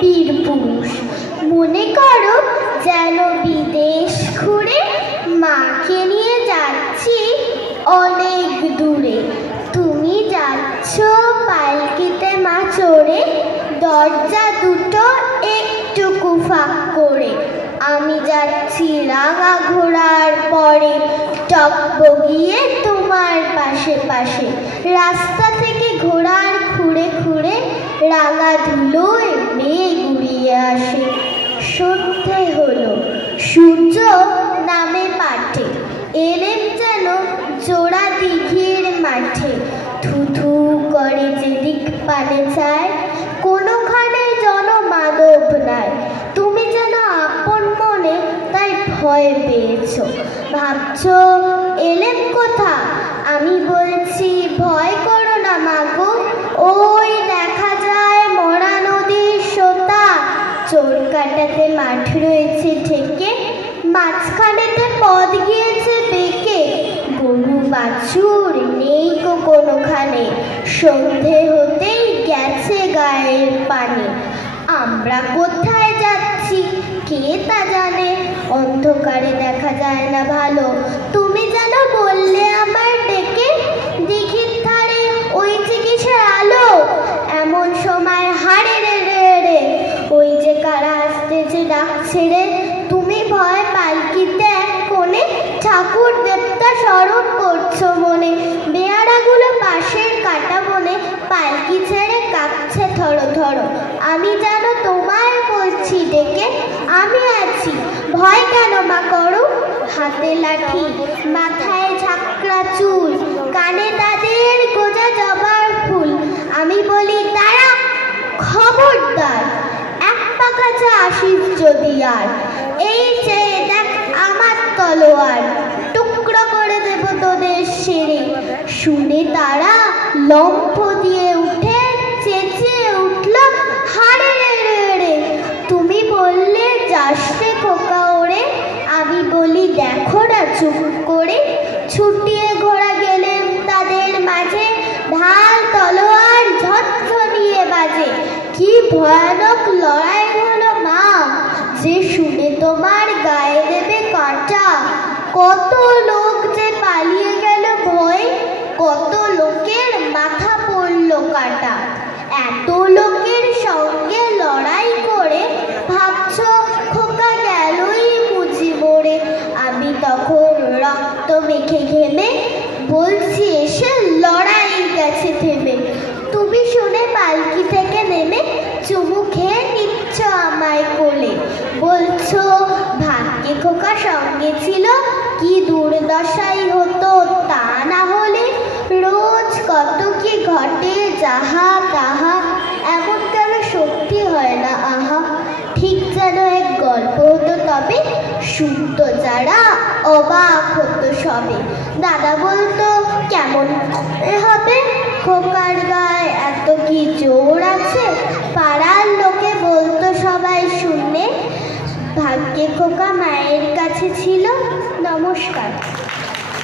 বীর পুরুষ। মনে করো যেন বিদেশ ঘুরে মাকে নিয়ে যাচ্ছি অনেক দূরে। তুমি যাচ্ছ পালকিতে মা চড়ে, দরজা দুটো একটুকু ফাঁক করে। আমি যাচ্ছি রাঙা ঘোড়ার পরে, টকবগিয়ে তোমার পাশে পাশে। রাস্তা থেকে ঘোড়ার খুঁড়ে খুঁড়ে রাঙা ধুলোয় মেঘ উড়িয়ে আসে। সন্ধে হলো, সূর্য নামে পাটে, এলেম যেন জোড়া দিঘির মাঠে। থুথু করে যেদিক পানে চায়, কোনোখানে জনমানব নাই। তুমি যেন আপন মনে তাই ভয় পেয়েছ, ভাবছ এলেম কোথা। আমি বলছি ভয় করো না মাগো, ওই দেখা যায় মরা নদীর সোতা। চোর কাটাতে মাঠ রয়েছে ঢেকে, মাঝখানেতে পথ গিয়েছে বেঁকে। গরু বাছুর নেই গো কোনোখানে, সন্ধে হতেই গেছে গায়ের পানে। আমরা কোথায় যাচ্ছি কে তা জানে, অন্ধকারে দেখা যায় না ভালো। তুমি যেন বললে আমার ডেকে, দিঘির ধারে ওই যে কিসের আলো। এমন সময় হাড়ে রে রে রে, ওই যে কারা আসতেছে ডাকছে রে। তুমি ভয় পালকিতে এক কোণে, ঠাকুর দেবতা স্মরণ করছো মনে। বেয়ারাগুলো পাশের কাটা বনে, পালকি ছেড়ে কাঁপছে থরো থরো। আমি যেন তোমায় বলছি ডেকে, আমি আছি ভয় কেন মা করো। হাতে লাঠি, মাথায় ঝাঁকড়া চুল, কানে তাদের গোজা জবার ফুল। আমি বলি তারা খবরদার, এক পা কাছে আসিস যদি আর। এই যে দেখ আমার তলোয়ার, টুকরো করে দেব তোদের সেরে। শুনে তারা লম্ফ দিয়ে উঠে চেঁচিয়ে উঠল হাড়ে রে রে রে। তুমি বললে যাস রে খোকা ওরে, আমি বলি দেখো না চুপ করে। ছুটিয়ে ঘোড়া গেলেন তাদের মাঝে, ঢাল তলোয়ার ঝনঝনিয়ে বাজে। কি ভয়ানক লড়াই হলো মা, যে শুনে তোমার গায়ে দেবে কাঁটা। কত লোক যে পালিয়ে গেল ভয়ে, কত লোকের মাথা পড়ল কাটা। এত লোকের সঙ্গে লড়াই করে ভাবছ খোকা গেলই বুঝি মরে। আমি তখন রক্ত মেখে ঘেমে বলছি এসে লড়াই গেছে থেমে। তুমি শুনে পালকি থেকে নেমে চুমু খেয়ে নিচ্ছ আমায় কোলে, বলছো ভাগ্যে খোকা সঙ্গে ছিল, কি দুর্দশাই হতো তা না হলে। রোজ কত কি ঘটে যাহা তাহা, এমন কেন সত্যি হয় না আহা। ঠিক যেন এক গল্প হতো তবে, শুনতো যারা অবাক হতো সবে। দাদা বলতো কেমন হবে খোকার গায়ে